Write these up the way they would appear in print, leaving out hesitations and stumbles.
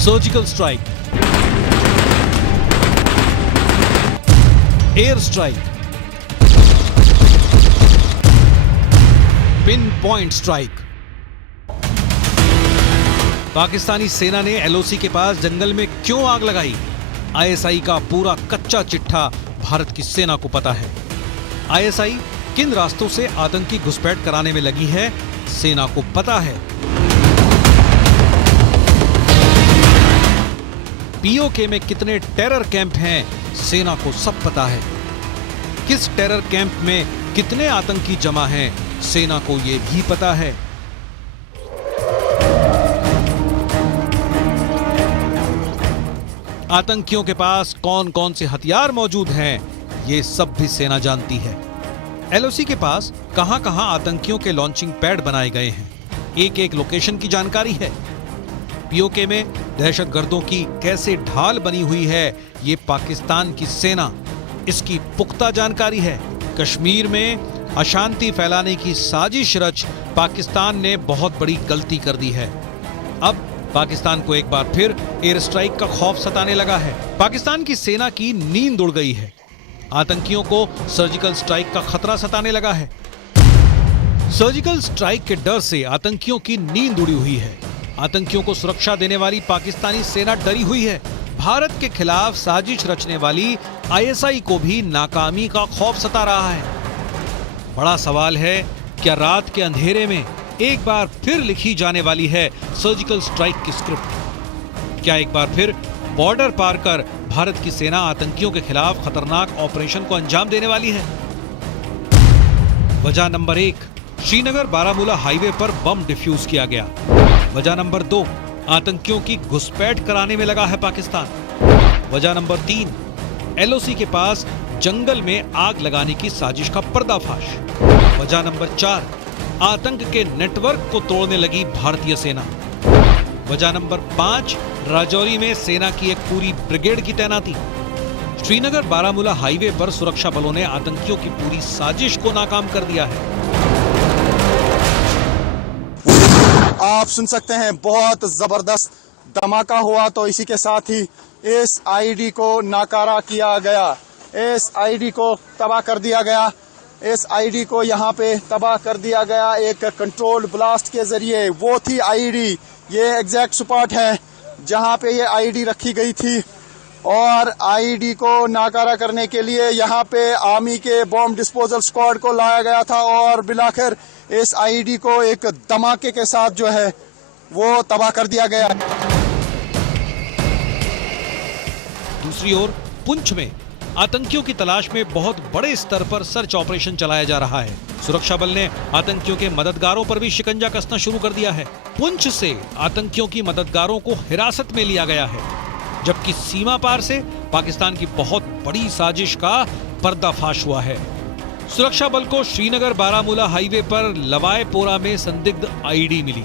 Surgical strike, air strike, pin point strike. Pakistani सेना ने LOC के पास जंगल में क्यों आग लगाई? आईएसआई का पूरा कच्चा चिट्ठा भारत की सेना को पता है। आईएसआई किन रास्तों से आतंकी घुसपैठ कराने में लगी है, सेना को पता है। पीओके में कितने टेरर कैंप हैं, सेना को सब पता है। किस टेरर कैंप में कितने आतंकी जमा हैं, सेना को यह भी पता है। आतंकियों के पास कौन कौन से हथियार मौजूद हैं, ये सब भी सेना जानती है। एलओसी के पास कहां कहां आतंकियों के लॉन्चिंग पैड बनाए गए हैं, एक एक लोकेशन की जानकारी है। पीओके में दहशतगर्दों की कैसे ढाल बनी हुई है, ये पाकिस्तान की सेना, इसकी पुख्ता जानकारी है। कश्मीर में अशांति फैलाने की साजिश रच पाकिस्तान ने बहुत बड़ी गलती कर दी है। अब पाकिस्तान को एक बार फिर एयर स्ट्राइक का खौफ सताने लगा है। पाकिस्तान की सेना की नींद उड़ गई है। आतंकियों को सर्जिकल स्ट्राइक का खतरा सताने लगा है। सर्जिकल स्ट्राइक के डर से आतंकियों की नींद उड़ी हुई है। आतंकियों को सुरक्षा देने वाली पाकिस्तानी सेना डरी हुई है। भारत के खिलाफ साजिश रचने वाली आईएसआई को भी नाकामी का खौफ सता रहा है। बड़ा सवाल है, क्या रात के अंधेरे में एक बार फिर लिखी जाने वाली है सर्जिकल स्ट्राइक की स्क्रिप्ट? क्या एक बार फिर बॉर्डर पार कर भारत की सेना आतंकियों के खिलाफ खतरनाक ऑपरेशन को अंजाम देने वाली है? वजह नंबर 1, श्रीनगर बारामूला हाईवे पर बम डिफ्यूज किया गया। वजह नंबर 2, आतंकियों की घुसपैठ कराने में लगा है पाकिस्तान। वजह नंबर 3, एलओसी के पास जंगल में आग लगाने की साजिश का पर्दाफाश। वजह नंबर 4, आतंक के नेटवर्क को तोड़ने लगी भारतीय सेना। वजह नंबर 5, राजौरी में सेना की एक पूरी ब्रिगेड की तैनाती। श्रीनगर बारामूला हाईवे पर सुरक्षा बलों ने आतंकियों की पूरी साजिश को नाकाम कर दिया है। आप सुन सकते हैं, बहुत जबरदस्त धमाका हुआ, तो इसी के साथ ही इस आईडी को नाकारा किया गया, इस आईडी को तबाह कर दिया गया। इस आईडी को यहाँ पे तबाह कर दिया गया एक कंट्रोल ब्लास्ट के जरिए। वो थी आईडी, ये एग्जैक्ट स्पॉट है जहाँ पे ये आईडी रखी गई थी, और आईडी को नाकारा करने के लिए यहाँ पे आर्मी के बॉम्ब डिस्पोजल स्क्वाड को लाया गया था, और बिलाखिर इस आईडी को एक धमाके के साथ जो है वो तबाह कर दिया गया। दूसरी ओर पुंछ में आतंकियों की तलाश में बहुत बड़े स्तर पर सर्च ऑपरेशन चलाया जा रहा है। सुरक्षा बल ने आतंकियों के मददगारों पर भी शिकंजा कसना शुरू कर दिया है। पुंछ से आतंकियों की मददगारों को हिरासत में लिया गया है, जबकि सीमा पार से पाकिस्तान की बहुत बड़ी साजिश का पर्दाफाश हुआ है। सुरक्षा बल को श्रीनगर बारामूला हाईवे पर लवाएपोरा में संदिग्ध आईडी मिली।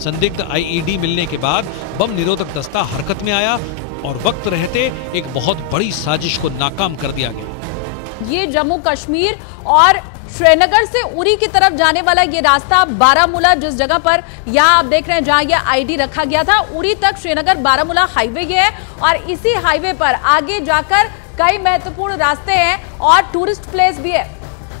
संदिग्ध आईईडी मिलने के बाद बम निरोधक दस्ता हरकत में आया और वक्त रहते एक बहुत बड़ी साजिश को नाकाम कर दिया गया। ये जम्मू कश्मीर और श्रीनगर से उरी की तरफ जाने वाला ये रास्ता, बारामूला जिस जगह पर यहाँ आप देख रहे हैं जहाँ ये आईडी रखा गया था, उरी तक श्रीनगर बारामूला हाईवे ये है, और इसी हाईवे पर आगे जाकर कई महत्वपूर्ण रास्ते हैं और टूरिस्ट प्लेस भी है।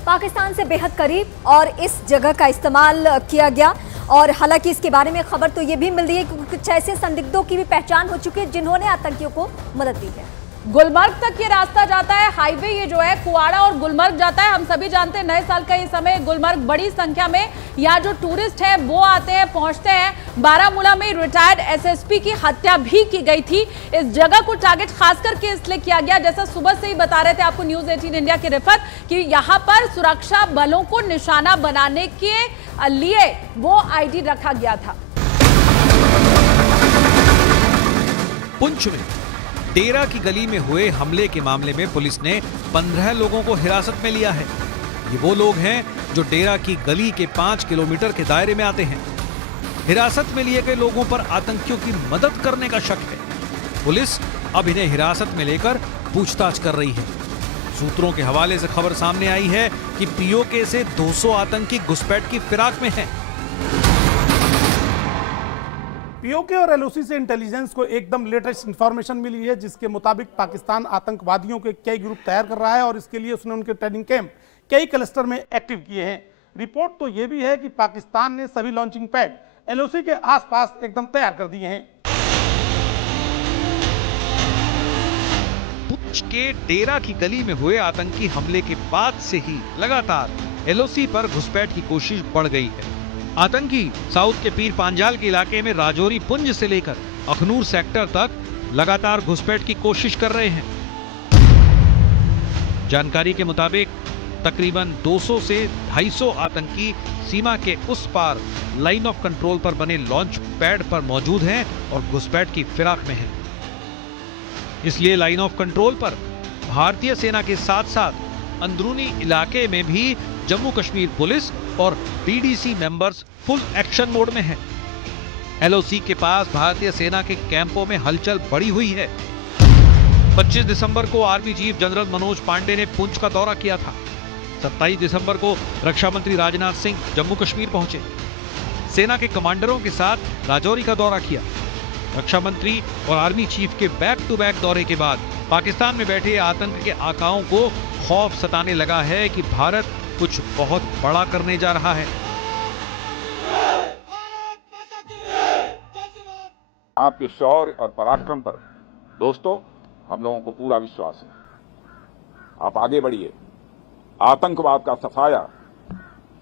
पाकिस्तान से बेहद करीब और इस जगह का इस्तेमाल किया गया, और हालांकि इसके बारे में खबर तो ये भी मिल रही है कि कुछ ऐसे संदिग्धों की भी पहचान हो चुकी है जिन्होंने आतंकियों को मदद दी है। गुलमर्ग तक ये रास्ता जाता है, हाईवे ये जो है कुआड़ा और गुलमर्ग जाता है। हम सभी जानते हैं नए साल का ये समय, गुलमर्ग बड़ी संख्या में यहाँ जो टूरिस्ट है वो आते हैं, पहुंचते हैं। बारामूला में रिटायर्ड एसएसपी की हत्या भी की गई थी। इस जगह को टारगेट खास करके इसलिए किया गया, जैसा सुबह से ही बता रहे थे आपको न्यूज 18 इंडिया के रिफत, कि यहाँ पर सुरक्षा बलों को निशाना बनाने के लिए वो आईडी रखा गया था। पुंछ में डेरा की गली में हुए हमले के मामले में पुलिस ने 15 लोगों को हिरासत में लिया है। ये वो लोग हैं जो डेरा की गली के 5 किलोमीटर के दायरे में आते हैं। हिरासत में लिए गए लोगों पर आतंकियों की मदद करने का शक है। पुलिस अब इन्हें हिरासत में लेकर पूछताछ कर रही है। सूत्रों के हवाले से खबर सामने आई है कि पीओके से 200 आतंकी घुसपैठ की फिराक में हैं। पीओके और एलओसी से इंटेलिजेंस को एकदम लेटेस्ट इंफॉर्मेशन मिली है, जिसके मुताबिक पाकिस्तान आतंकवादियों के कई ग्रुप तैयार कर रहा है और इसके लिए उसने उनके ट्रेनिंग कैंप कई क्लस्टर में एक्टिव किए हैं। रिपोर्ट तो यह भी है कि पाकिस्तान ने सभी लॉन्चिंग पैड एलओसी के आसपास एकदम तैयार कर दिए हैं। पुंछ के डेरा की गली में हुए आतंकी हमले के बाद से ही लगातार एलओसी पर घुसपैठ की कोशिश बढ़ गई है। आतंकी साउथ के पीर पांजाल के इलाके में राजौरी पुंज से लेकर अखनूर सेक्टर तक लगातार घुसपैठ की कोशिश कर रहे हैं। जानकारी के मुताबिक तकरीबन 200 से 250 आतंकी सीमा के उस पार लाइन ऑफ कंट्रोल पर बने लॉन्च पैड पर मौजूद हैं और घुसपैठ की फिराक में हैं। इसलिए लाइन ऑफ कंट्रोल पर भारतीय सेना के साथ साथ अंदरूनी इलाके में भी जम्मू कश्मीर पुलिस और BDC members full action mode में हैं। एलओसी के पास भारतीय सेना के कैंपों में हलचल बढ़ी हुई है। 25 दिसंबर को army chief general Manoj Pande ने पुंछ का दौरा किया था। 27 दिसंबर को रक्षा मंत्री राजनाथ सिंह जम्मू कश्मीर पहुंचे। सेना के कमांडरों के साथ राजौरी का दौरा किया। रक्षा मंत्री और आर्मी चीफ के बैक टू बैक दौरे के बाद पाकिस्तान में बैठे आतंक के आकाओं को खौफ सताने लगा है कि भारत कुछ बहुत बड़ा करने जा रहा है। आपके शौर्य और पराक्रम पर दोस्तों हम लोगों को पूरा विश्वास है। आप आगे बढ़िए। आतंकवाद का सफाया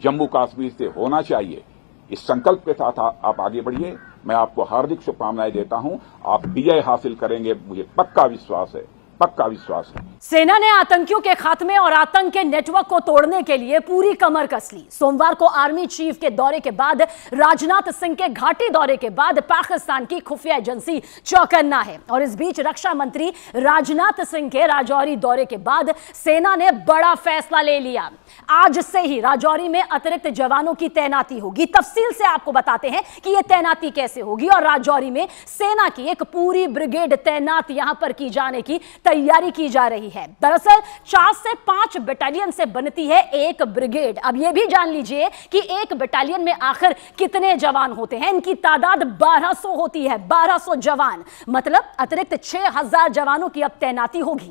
जम्मू कश्मीर से होना चाहिए, इस संकल्प के साथ आप आगे बढ़िए। मैं आपको हार्दिक शुभकामनाएं देता हूं। आप विजय हासिल करेंगे, मुझे पक्का विश्वास है, पक्का विश्वास है। सेना ने आतंकियों के खात्मे और आतंक के नेटवर्क को तोड़ने के लिए पूरी कमर कस ली। सोमवार को आर्मी चीफ के दौरे के बाद, राजनाथ सिंह के घाटी दौरे के बाद पाकिस्तान की खुफिया एजेंसी चौकन्ना है। और इस बीच रक्षा मंत्री राजनाथ सिंह के राजौरी दौरे के बाद सेना ने बड़ा फैसला ले लिया। आज से ही राजौरी में अतिरिक्त जवानों की तैनाती होगी। तफसील से आपको बताते हैं कि यह तैनाती कैसे होगी और राजौरी में सेना की एक पूरी ब्रिगेड तैनात यहां पर की जाने की तैयारी की जा रही है। दरअसल 4 से 5 बटालियन से बनती है एक ब्रिगेड। अब यह भी जान लीजिए कि एक बटालियन में आखिर कितने जवान होते हैं। इनकी तादाद 1200 होती है, 1200 जवान, मतलब अतिरिक्त 6000 जवानों की अब तैनाती होगी।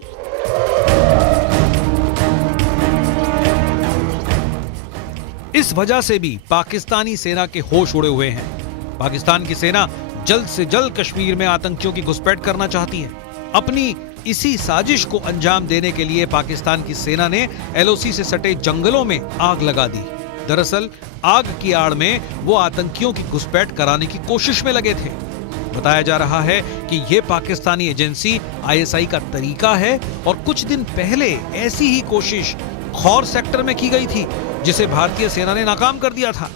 इस वजह से भी पाकिस्तानी सेना के होश उड़े हुए हैं। पाकिस्तान की सेना जल्द से जल्द कश्मीर में आतंकियों की घुसपैठ करना चाहती है। अपनी इसी साजिश को अंजाम देने के लिए पाकिस्तान की सेना ने एलओसी से सटे जंगलों में आग लगा दी। दरअसल आग की आड़ में वो आतंकियों की घुसपैठ कराने की कोशिश में लगे थे। बताया जा रहा है कि ये पाकिस्तानी एजेंसी आईएसआई का तरीका है और कुछ दिन पहले ऐसी ही कोशिश खौर सेक्टर में की गई थी, जिसे भारतीय सेना ने नाकाम कर दिया था।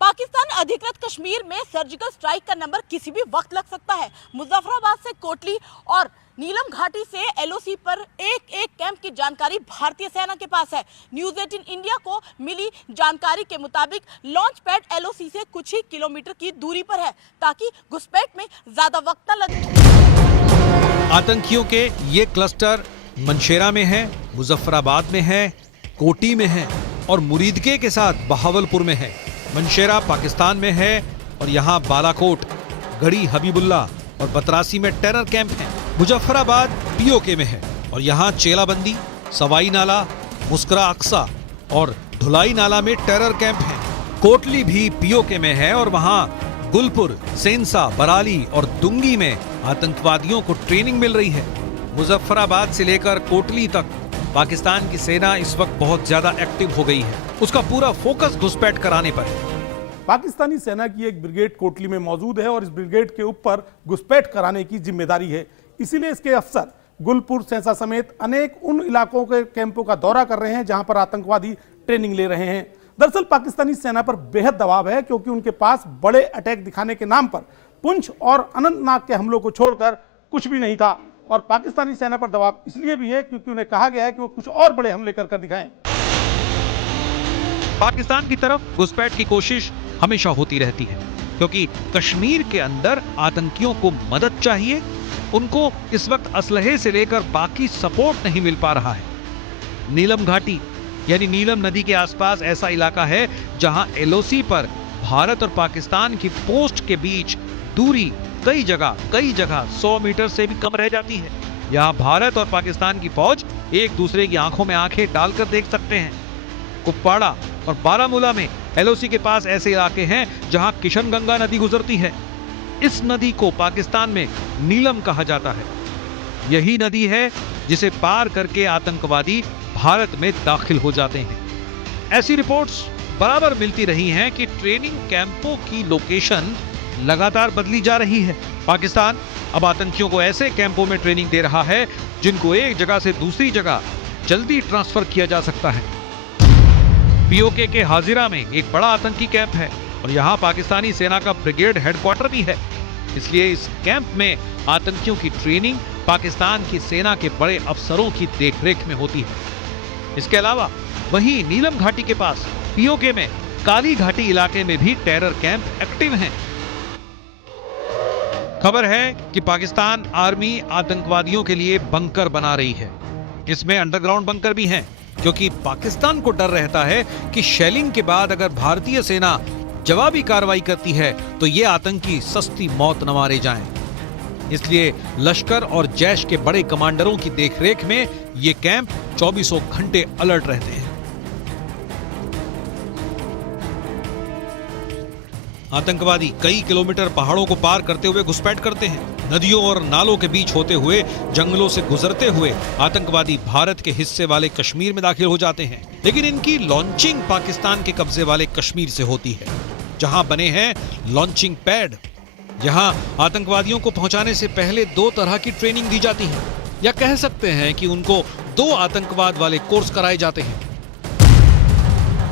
पाकिस्तान अधिकृत कश्मीर में सर्जिकल स्ट्राइक का नंबर किसी भी वक्त लग सकता है। मुजफ्फराबाद से कोटली और नीलम घाटी से एलओसी पर एक एक कैंप की जानकारी भारतीय सेना के पास है। न्यूज 18 इंडिया को मिली जानकारी के मुताबिक लॉन्च पैड एलओसी से कुछ ही किलोमीटर की दूरी पर है, ताकि घुसपैठ में ज्यादा वक्त न लगे। आतंकियों के ये क्लस्टर मनशेरा में है, मुजफ्फराबाद में है, कोटी में है और मुरीदके के साथ बहावलपुर में है। मनशेरा पाकिस्तान में है और यहाँ बालाकोट, गढ़ी हबीबुल्ला और बतरासी में टेरर कैंप है। मुजफ्फराबाद पीओके में है और यहाँ चेलाबंदी, सवाई नाला, मुस्करा अक्सा और धुलाई नाला में टेरर कैंप है। कोटली भी पीओके में है और वहाँ गुलपुर, सेंसा, बराली और दुंगी में आतंकवादियों को ट्रेनिंग मिल रही है। मुजफ्फराबाद से लेकर कोटली तक पाकिस्तान की सेना इस वक्त बहुत ज्यादा एक्टिव हो गई है। उसका पूरा फोकस घुसपैठ कराने पर है। पाकिस्तानी सेना की एक ब्रिगेड कोटली में मौजूद है और इस ब्रिगेड के ऊपर घुसपैठ कराने की जिम्मेदारी है। इसीलिए इसके अफसर गुलपुर, सेंसा समेत अनेक उन इलाकों के कैंपों का दौरा कर रहे हैं जहां पर आतंकवादी ट्रेनिंग ले रहे हैं। दरअसल पाकिस्तानी सेना पर बेहद दबाव है, क्योंकि उनके पास बड़े अटैक दिखाने के नाम पर पुंछ और अनंतनाग के हमलों को छोड़कर कुछ भी नहीं था। और पाकिस्तानी सेना पर दबाव इसलिए भी है क्योंकि उन्हें कहा गया है कि वो कुछ और बड़े हमले कर दिखाएं। पाकिस्तान की तरफ घुसपैठ की कोशिश हमेशा होती रहती है, क्योंकि कश्मीर के अंदर आतंकियों को मदद चाहिए। उनको इस वक्त असलहे से लेकर बाकी सपोर्ट नहीं मिल पा रहा है। नीलम घाटी यानी नीलम नदी के आसपास ऐसा इलाका है जहां एलओसी पर भारत और पाकिस्तान की पोस्ट के बीच दूरी कई जगह 100 मीटर से भी कम रह जाती है। यहाँ भारत और पाकिस्तान की फौज एक दूसरे की आंखों में आंखें डालकर देख सकते हैं। कुपवाड़ा और बारामूला में एलओसी के पास ऐसे इलाके हैं जहां किशनगंगा नदी गुजरती है। इस नदी को पाकिस्तान में नीलम कहा जाता है। यही नदी है जिसे पार करके आतंकवादी भारत में दाखिल हो जाते हैं। ऐसी रिपोर्ट्स बराबर मिलती रही हैं कि ट्रेनिंग कैंपों की लोकेशन लगातार बदली जा रही है। पाकिस्तान अब आतंकियों को ऐसे कैंपों में ट्रेनिंग दे रहा है जिनको एक जगह से दूसरी जगह जल्दी ट्रांसफर किया जा सकता है। पीओके के हाजिरा में एक बड़ा आतंकी कैंप है और यहाँ पाकिस्तानी सेना का ब्रिगेड हेडक्वार्टर भी है। इसलिए इस कैंप में आतंकियों की ट्रेनिंग पाकिस्तान की सेना के बड़े अफसरों की देखरेख में होती है। इसके अलावा वहीं नीलम घाटी के पास पीओके में काली घाटी इलाके में भी टेरर कैंप एक्टिव हैं। खबर है कि पाकिस्तान आर्मी आतंकवादियों के लिए बंकर बना रही है। इसमें अंडरग्राउंड बंकर भी हैं, क्योंकि पाकिस्तान को डर रहता है कि शेलिंग के बाद अगर भारतीय सेना जवाबी कार्रवाई करती है तो ये आतंकी सस्ती मौत न मारे जाएं। इसलिए लश्कर और जैश के बड़े कमांडरों की देखरेख में ये कैंप 24 घंटे अलर्ट रहते हैं। आतंकवादी कई किलोमीटर पहाड़ों को पार करते हुए घुसपैठ करते हैं। नदियों और नालों के बीच होते हुए जंगलों से गुजरते हुए आतंकवादी भारत के हिस्से वाले कश्मीर में दाखिल हो जाते हैं। लेकिन इनकी लॉन्चिंग पाकिस्तान के कब्जे वाले कश्मीर से होती है, जहां बने हैं लॉन्चिंग पैड। यहां आतंकवादियों को पहुंचाने से पहले 2 तरह की ट्रेनिंग दी जाती है, या कह सकते हैं कि उनको 2 आतंकवाद वाले कोर्स कराए जाते हैं।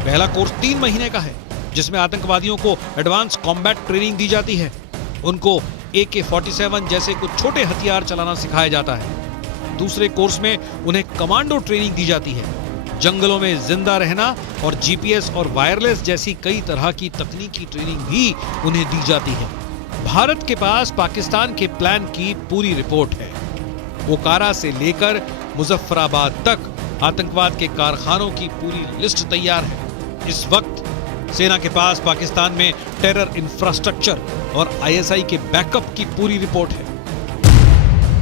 पहला कोर्स 3 महीने का है, जिसमें आतंकवादियों को एडवांस कॉम्बैट ट्रेनिंग दी जाती है। उनको AK-47 जैसे कुछ छोटे हथियार चलाना सिखाया जाता है। दूसरे कोर्स में उन्हें कमांडो ट्रेनिंग दी जाती है। जंगलों में जिंदा रहना और जीपीएस और वायरलेस जैसी कई तरह की तकनीकी ट्रेनिंग भी उन्हें दी जाती है। भारत के पास पाकिस्तान के प्लान की पूरी रिपोर्ट है। ओकारा से लेकर मुजफ्फराबाद तक आतंकवाद के कारखानों की पूरी लिस्ट तैयार है। इस वक्त सेना के पास पाकिस्तान में टेरर इंफ्रास्ट्रक्चर और आईएसआई के बैकअप की पूरी रिपोर्ट है।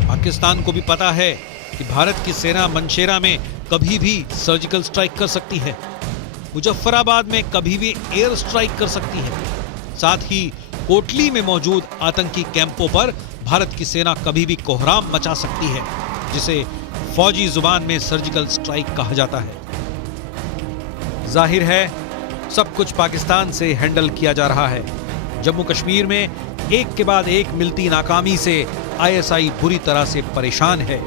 पाकिस्तान को भी पता है कि भारत की सेना मनशेरा में कभी भी सर्जिकल स्ट्राइक कर सकती है, मुजफ्फराबाद में कभी भी एयर स्ट्राइक कर सकती है। साथ ही कोटली में मौजूद आतंकी कैंपों पर भारत की सेना कभी भी कोहराम मचा सकती है, जिसे फौजी जुबान में सर्जिकल स्ट्राइक कहा जाता है। जाहिर है सब कुछ पाकिस्तान से हैंडल किया जा रहा है। जम्मू कश्मीर में एक के बाद एक मिलती नाकामी से आईएसआई बुरी तरह से परेशान है।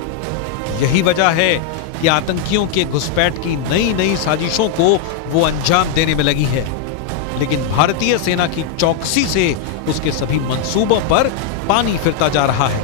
यही वजह है कि आतंकियों के घुसपैठ की नई नई साजिशों को वो अंजाम देने में लगी है। लेकिन भारतीय सेना की चौकसी से उसके सभी मंसूबों पर पानी फिरता जा रहा है।